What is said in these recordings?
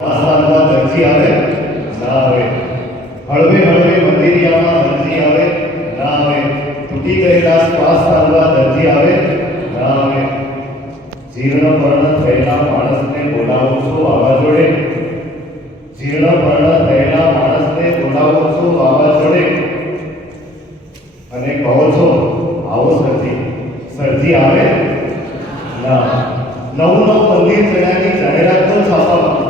આસાનમાં દરજી આવે ના આવે, હળવે હળવે મંદિરિયામાં દરજી આવે ના આવે, તૂટી ગયેલા શ્વાસ તારવા દરજી આવે ના આવે, જીર્ણ પર્ણ થયેલા માણસને બોલાવો છો વાવાઝોડે, જીર્ણ પર્ણ થયેલા માણસને બોલાવો છો વાવાઝોડે અને કહો છો આવો સરજી, સરજી આવે ના. નવું મંદિર કર્યાની જાહેરાત તો છાપામાં,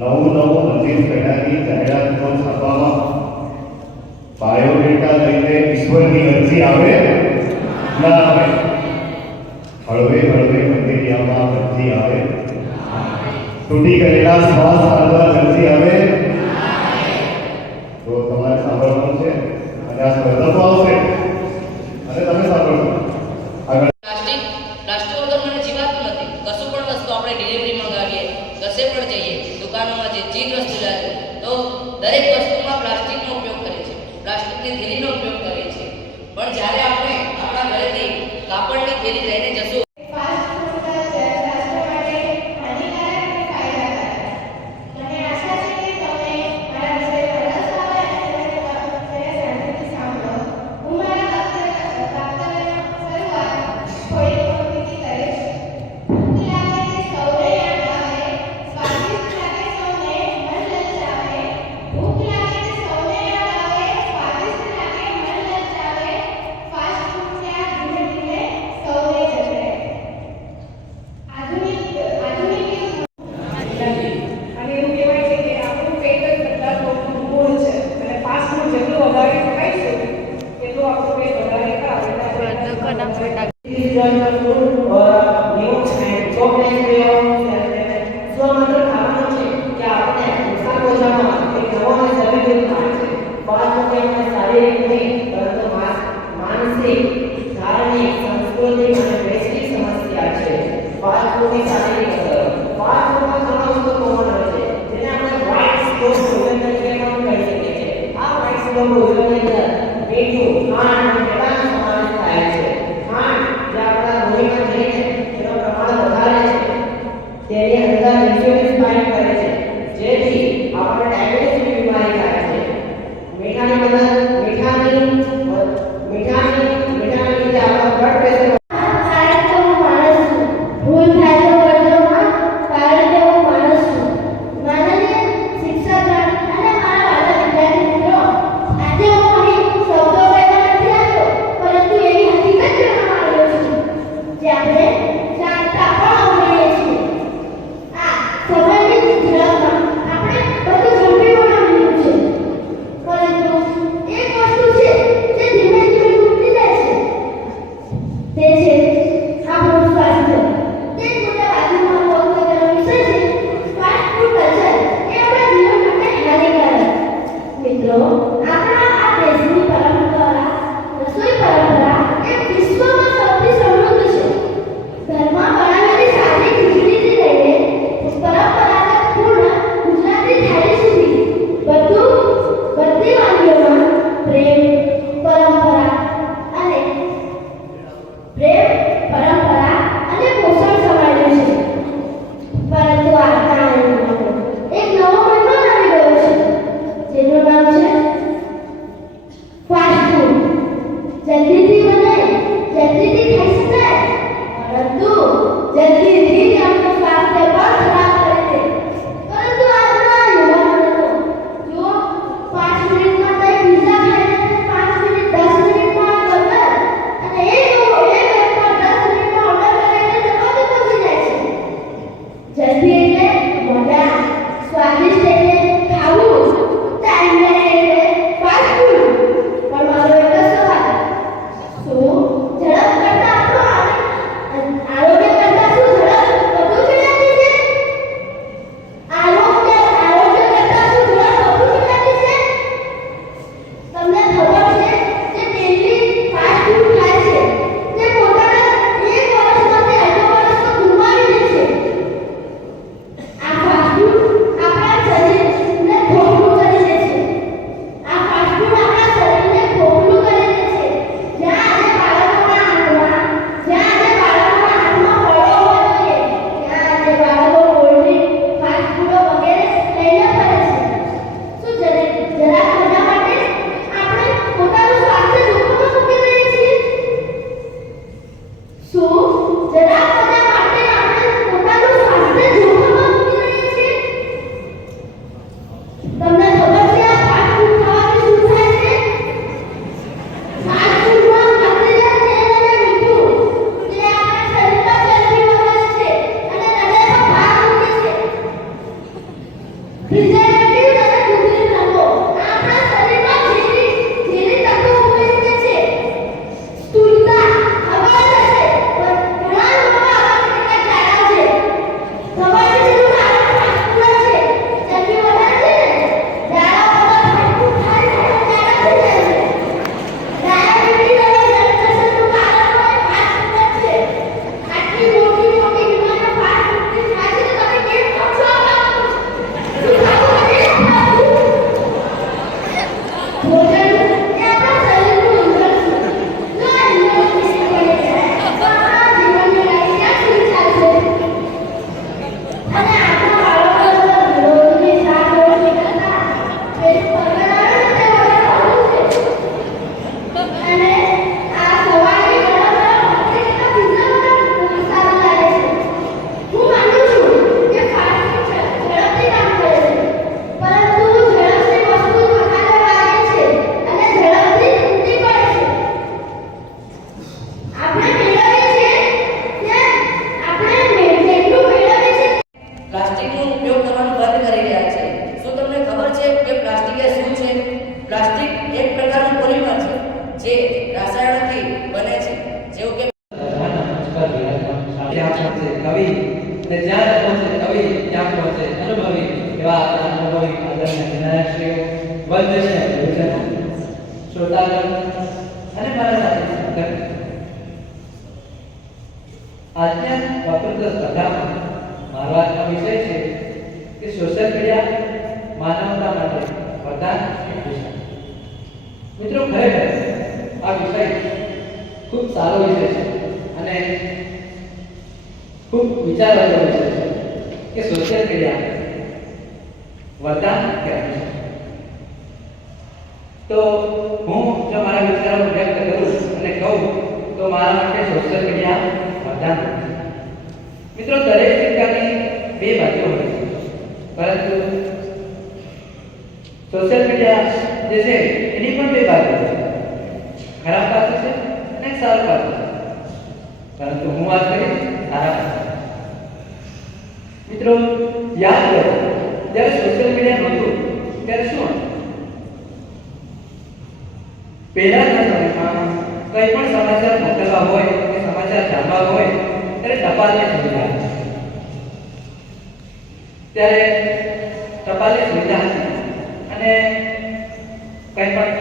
નવું મંદિર કર્યાની જાહેરાત તો છાપામાં, બાયોડેટા લઈને ઈશ્વરની અરજી આવે ના આવે, હળવે હળવે મંદિરિયામાં અરજી આવે, તૂટી ગયેલા શ્વાસ તારવા અરજી આવે. તો તમારે સાંભળવાનું છે અને આ સ્પર્ધકો આવશે અને તમે સાંભળશો. આગળ પ્લાસ્ટિક વગર મને જીવાતું નથી. કશું પણ વસ્તુ આપણે ડિલિવરી મંગાવીએ, કશે પણ જઈએ, દુકાનોમાં જે ચીજ વસ્તુ લાવીએ તો દરેક વસ્તુમાં પ્લાસ્ટિકનો ઉપયોગ કરે છે, પ્લાસ્ટિકની થેલીનો ઉપયોગ કરે છે. પણ જ્યારે આપણે આપણા ઘરેથી કાપડની થેલી લઈને જશું પ્રિઝર્વેટિવ અને કૃત્રિમ રંગો આપણા શરીરમાં ઝેરી તત્વો ઉમેરે છે. સ્થૂળતા ખબર હશે, પણ ઘણા લોકો આવા કેટલા જાડા છે. ખબર છે કે કારણ ફાસ્ટ છે. ચરબી વધારે છે ને જાડા વગર ફાટું ખાઈ જાડા થઈ જાય છે. ડાયાબિટીસ અને બ્લડ પ્રેશરનું કારણ પણ ફાસ્ટ છે. આટલી મોટી મોટી બીમારીઓ ફાસ્ટ ફૂડથી થાય છે તો તમે કેમ ખાવ છો આ વાત? શું ખાવું છે? ભોજન એ આપણા શરીરનું ઇંધણ છે. જો આ ઇંધણ ઓછી પડે તો આપણા જીવનની લાઈફ ક્યાં સુધી ચાલશે? અને આપણા બાળકો રોજની શાક રોટલી કરતા પેલું બર્ગર આવે ને તે વધારે સારું છે. અને આ સવારની ગરમ ગરમ રોટલી કરતા પિઝા વધારે સારું લાગે છે. હું માનું છું કે ફાસ્ટ ફૂડ ઝડપથી કામ કરે છે, પરંતુ ઝડપથી વસ્તુ મસાલે લાગે છે અને ઝડપથી તૂટી પડે છે. આપણે મેળવીએ છીએ કે આપણે જેટલું મેળવીએ છીએ પ્લાસ્ટિકનો ઉપયોગ કરવાનું બંધ કરી રહ્યા છે. શું તમને ખબર છે કે પ્લાસ્ટિક એ શું છે? પ્લાસ્ટિક એક પ્રકારનું પોલિમર છે જે રસાયણોથી બને છે, જેવું કે કવિ ને જ્યાં પહોંચે કવિ ત્યાં પહોંચે અનુભવી એવા આપણા અનુભવી આદરણીય જનાશ્રીઓ વંદનીય ગુરુજનો શ્રોતાગણ અને મારા સાથે આજના વક્તૃત્વ સ્પર્ધામાં મારો આજનો વિષય છે કે સોશિયલ મીડિયા માનવતા માટે વરદાન કે દુષણ. મિત્રો, ખરેખર આ વિષય ખૂબ સારો વિષય છે અને ખૂબ વિચારવાનો વિષય છે કે સોશિયલ મીડિયા વરદાન કે દુષણ. તો હું જો મારા વિચારો વ્યક્ત કરું અને કહું તો મારા માટે સોશિયલ મીડિયા વરદાન છે. મિત્રો, દરેક સિક્કાની બે બાજુ હોય છે, પરંતુ સોશિયલ મીડિયા જે છે એની પણ બે બાજુ છે. ખરાબ બાજુ છે અને સારું બાજુ છે, પરંતુ હું વાત કરીશ સારા બાજુ. મિત્રો, યાદ કરો જ્યારે સોશિયલ મીડિયા નહોતું ત્યારે શું હતું? પહેલાના સમયમાં કંઈ પણ સમાચાર મોકલવા હોય કે સમાચાર જાણવા હોય ત્યારે ટપાલની સુવિધા હતી. ત્યારે ટપાલની સુવિધા હતી અને કંઈ પણ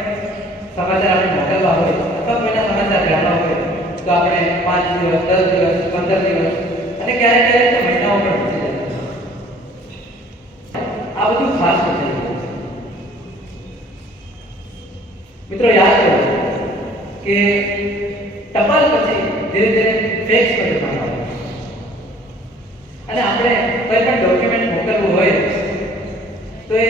સમાચાર આપણે મોકલવા હોય અથવા કોઈના સમાચાર જાણવા હોય તો આપણે 5 દિવસ 10 દિવસ 15 દિવસ અને ક્યારેક ક્યારેક તો મહિનાઓ પણ વીતી જતા. આ બધું ખાસ થઈ ગયું છે. મિત્રો, યાદ કરો કે ટપાલ પછી ધીરે ધીરે ફેક્સ પર જમાનો આવ્યો અને આપણે કોઈ પણ ડોક્યુમેન્ટ મોકલવું હોય તો એ